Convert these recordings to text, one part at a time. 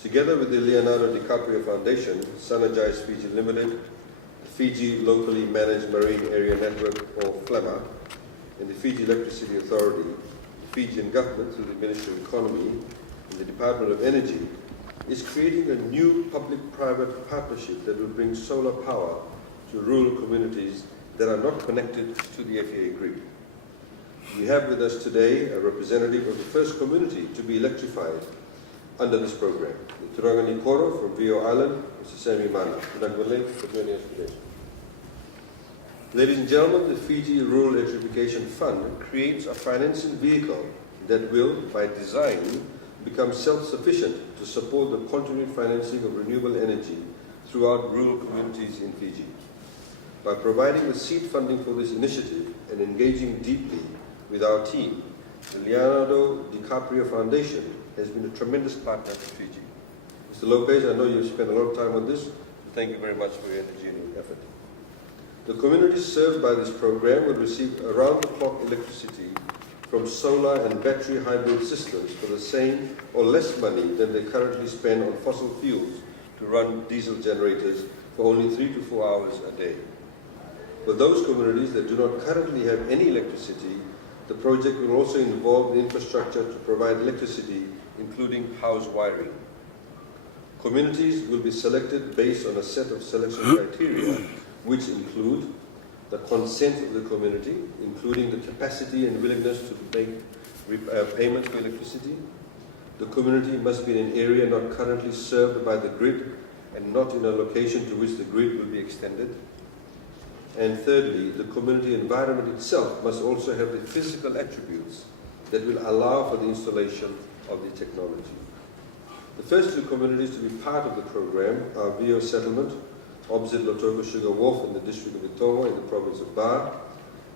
Together with the Leonardo DiCaprio Foundation, Sunergise Fiji Limited, the Fiji Locally Managed Marine Area Network, or FLMMA, and the Fiji Electricity Authority, the Fijian Government through the Ministry of Economy and the Department of Energy, is creating a new public-private partnership that will bring solar power to rural communities that are not connected to the FEA grid. We have with us today a representative of the first community to be electrified under this program, the Turangani Koro from Vio Island, Mr. Sami Mana. For joining us today. Ladies and gentlemen, the Fiji Rural Electrification Fund creates a financing vehicle that will, by design, become self-sufficient to support the continued financing of renewable energy throughout rural communities in Fiji. By providing the seed funding for this initiative and engaging deeply with our team, the Leonardo DiCaprio Foundation has been a tremendous partner for Fiji. Mr. Lopez, I know you've spent a lot of time on this, so thank you very much for your energy and your effort. The communities served by this program will receive around-the-clock electricity from solar and battery hybrid systems for the same or less money than they currently spend on fossil fuels to run diesel generators for only 3 to 4 hours a day. For those communities that do not currently have any electricity, the project will also involve the infrastructure to provide electricity, including house wiring. Communities will be selected based on a set of selection criteria, which include the consent of the community, including the capacity and willingness to make payments for electricity. The community must be in an area not currently served by the grid and not in a location to which the grid will be extended. And thirdly, the community environment itself must also have the physical attributes that will allow for the installation of the technology. The first two communities to be part of the program are Vio Settlement, opposite Lotoko Sugar Wharf in the district of Itomo in the province of Ba,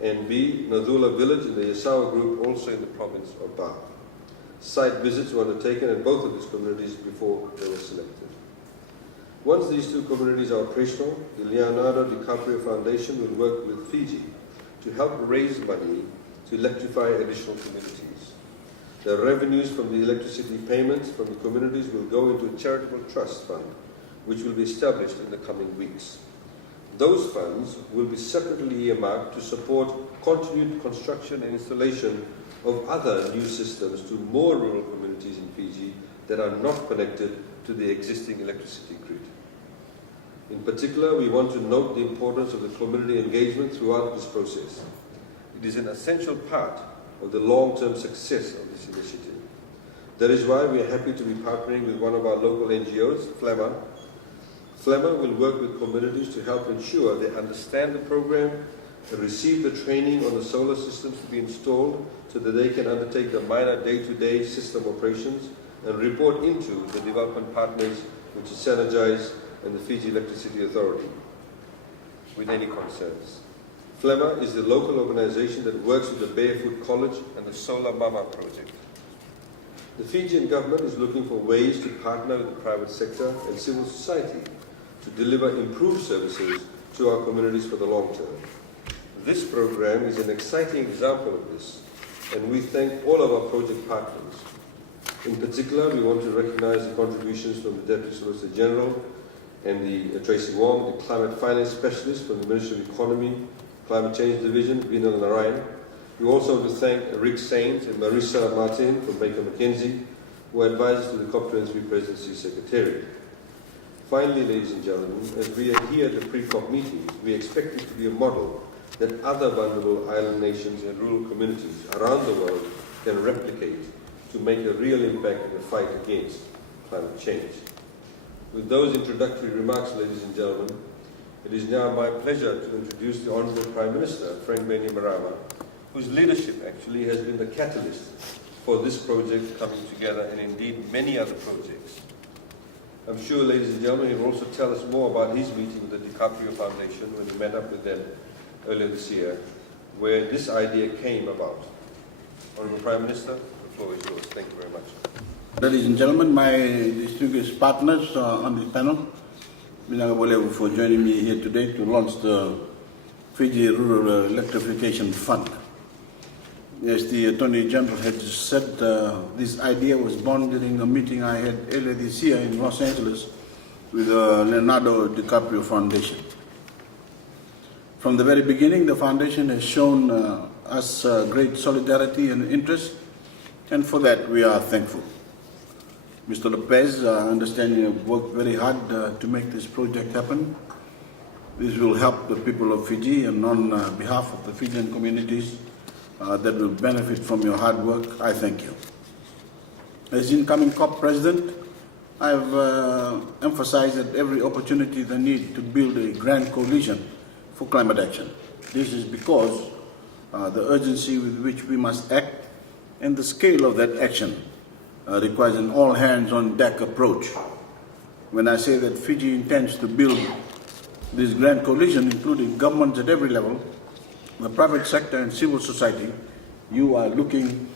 and B, Nacula Village in the Yasawa group, also in the province of Ba. Site visits were undertaken at both of these communities before they were selected. Once these two communities are operational, the Leonardo DiCaprio Foundation will work with Fiji to help raise money to electrify additional communities. The revenues from the electricity payments from the communities will go into a charitable trust fund, which will be established in the coming weeks. Those funds will be separately earmarked to support continued construction and installation of other new systems to more rural communities in Fiji that are not connected to the existing electricity grid. In particular, we want to note the importance of the community engagement throughout this process. It is an essential part of the long-term success of this initiative. That is why we are happy to be partnering with one of our local NGOs, FLMMA. FLMMA will work with communities to help ensure they understand the program and receive the training on the solar systems to be installed so that they can undertake the minor day-to-day system operations and report into the development partners, which is Sunergise and the Fiji Electricity Authority, with any concerns. FLMMA is the local organization that works with the Barefoot College and the Solar Mama project. The Fijian government is looking for ways to partner with the private sector and civil society to deliver improved services to our communities for the long term. This program is an exciting example of this, and we thank all of our project partners. In particular, we want to recognize the contributions from the Deputy Solicitor General and the Tracy Wong, the Climate Finance Specialist from the Ministry of Economy, Climate Change Division, Vinal Narayan. We also want to thank Rick Saint and Marissa Martin from Baker McKenzie, who are advisors to the COP23 Presidency Secretariat. Finally, ladies and gentlemen, as we adhere to pre-COP meetings, we expect it to be a model that other vulnerable island nations and rural communities around the world can replicate to make a real impact in the fight against climate change. With those introductory remarks, ladies and gentlemen, it is now my pleasure to introduce the Honourable Prime Minister, Frank Bainimarama, whose leadership actually has been the catalyst for this project coming together and indeed many other projects. I'm sure, ladies and gentlemen, he will also tell us more about his meeting with the DiCaprio Foundation when he met up with them earlier this year, where this idea came about. Honourable Prime Minister, the floor is yours. Thank you very much. Ladies and gentlemen, my distinguished partners on this panel, for joining me here today to launch the Fiji Rural Electrification Fund. As the Attorney General had just said, this idea was born during a meeting I had earlier this year in Los Angeles with the Leonardo DiCaprio Foundation. From the very beginning, the foundation has shown us great solidarity and interest, and for that we are thankful. Mr. Lopez, I understand you have worked very hard to make this project happen. This will help the people of Fiji, and on behalf of the Fijian communities that will benefit from your hard work, I thank you. As incoming COP President, I have emphasized at every opportunity the need to build a grand coalition for climate action. This is because the urgency with which we must act and the scale of that action requires an all-hands-on-deck approach. When I say that Fiji intends to build this grand coalition, including governments at every level, the private sector and civil society, you are looking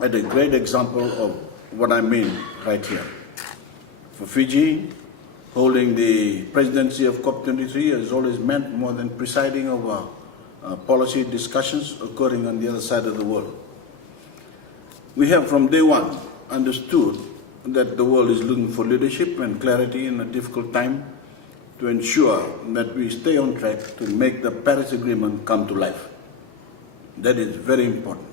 at a great example of what I mean right here. For Fiji, holding the presidency of COP23 has always meant more than presiding over policy discussions occurring on the other side of the world. We have from day one understood that the world is looking for leadership and clarity in a difficult time to ensure that we stay on track to make the Paris Agreement come to life. That is very important.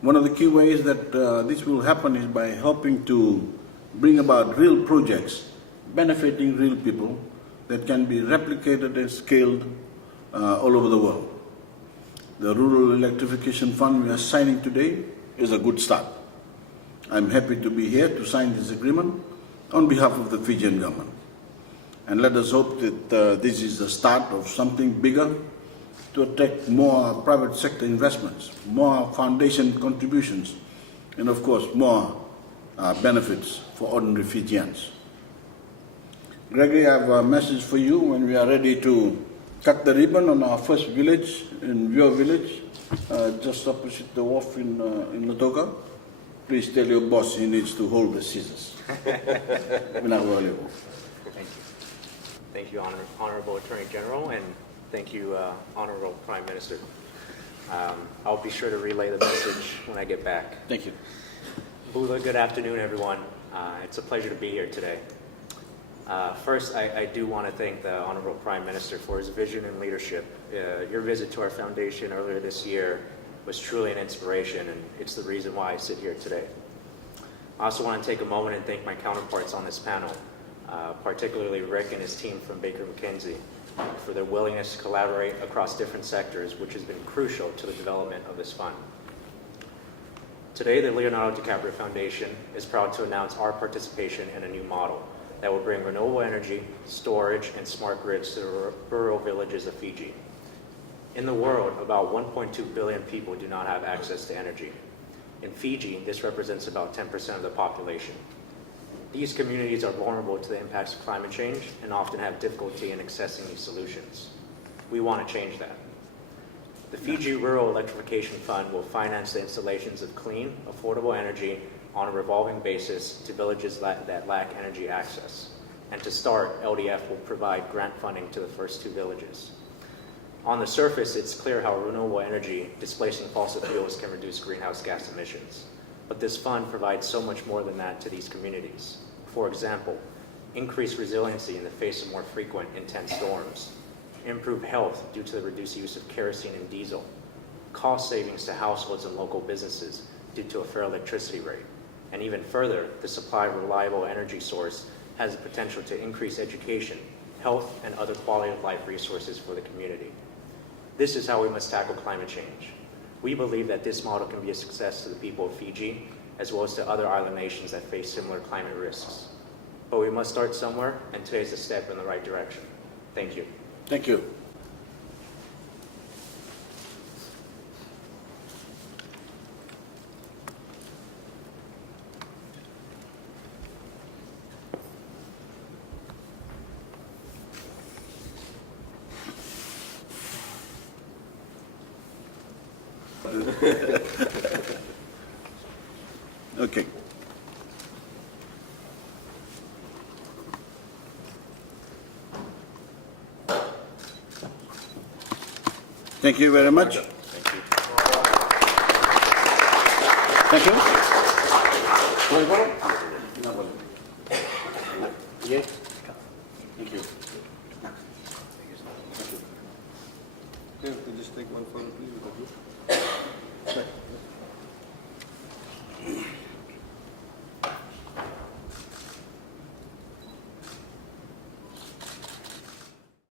One of the key ways that this will happen is by helping to bring about real projects benefiting real people that can be replicated and scaled all over the world. The Rural Electrification Fund we are signing today is a good start. I'm happy to be here to sign this agreement on behalf of the Fijian government. And let us hope that this is the start of something bigger to attract more private sector investments, more foundation contributions, and of course more benefits for ordinary Fijians. Gregory, I have a message for you when we are ready to cut the ribbon on our first village in Vio village, just opposite the wharf in Latoka. Please tell your boss he needs to hold the scissors. Thank you. Thank you, Honorable Attorney General, and thank you, Honorable Prime Minister. I'll be sure to relay the message when I get back. Thank you. Bula, good afternoon, everyone. It's a pleasure to be here today. First, I do want to thank the Honorable Prime Minister for his vision and leadership. Your visit to our foundation earlier this year was truly an inspiration, and it's the reason why I sit here today. I also want to take a moment and thank my counterparts on this panel, particularly Rick and his team from Baker McKenzie, for their willingness to collaborate across different sectors, which has been crucial to the development of this fund. Today, the Leonardo DiCaprio Foundation is proud to announce our participation in a new model that will bring renewable energy, storage, and smart grids to the rural villages of Fiji. In the world, about 1.2 billion people do not have access to energy. In Fiji, this represents about 10% of the population. These communities are vulnerable to the impacts of climate change and often have difficulty in accessing these solutions. We want to change that. The Fiji Rural Electrification Fund will finance the installations of clean, affordable energy on a revolving basis to villages that lack energy access. And to start, LDF will provide grant funding to the first 2 villages. On the surface, it's clear how renewable energy displacing fossil fuels can reduce greenhouse gas emissions. But this fund provides so much more than that to these communities. For example, increased resiliency in the face of more frequent, intense storms, improved health due to the reduced use of kerosene and diesel, cost savings to households and local businesses due to a fair electricity rate, and even further, the supply of reliable energy source has the potential to increase education, health, and other quality of life resources for the community. This is how we must tackle climate change. We believe that this model can be a success to the people of Fiji, as well as to other island nations that face similar climate risks. But we must start somewhere, and today is a step in the right direction. Thank you. Thank you. Okay. Thank you very much. Thank you. Thank you. ¿Puedo ir? No problem. Yes. Thank you. Okay, we just take one photo, please, with the group.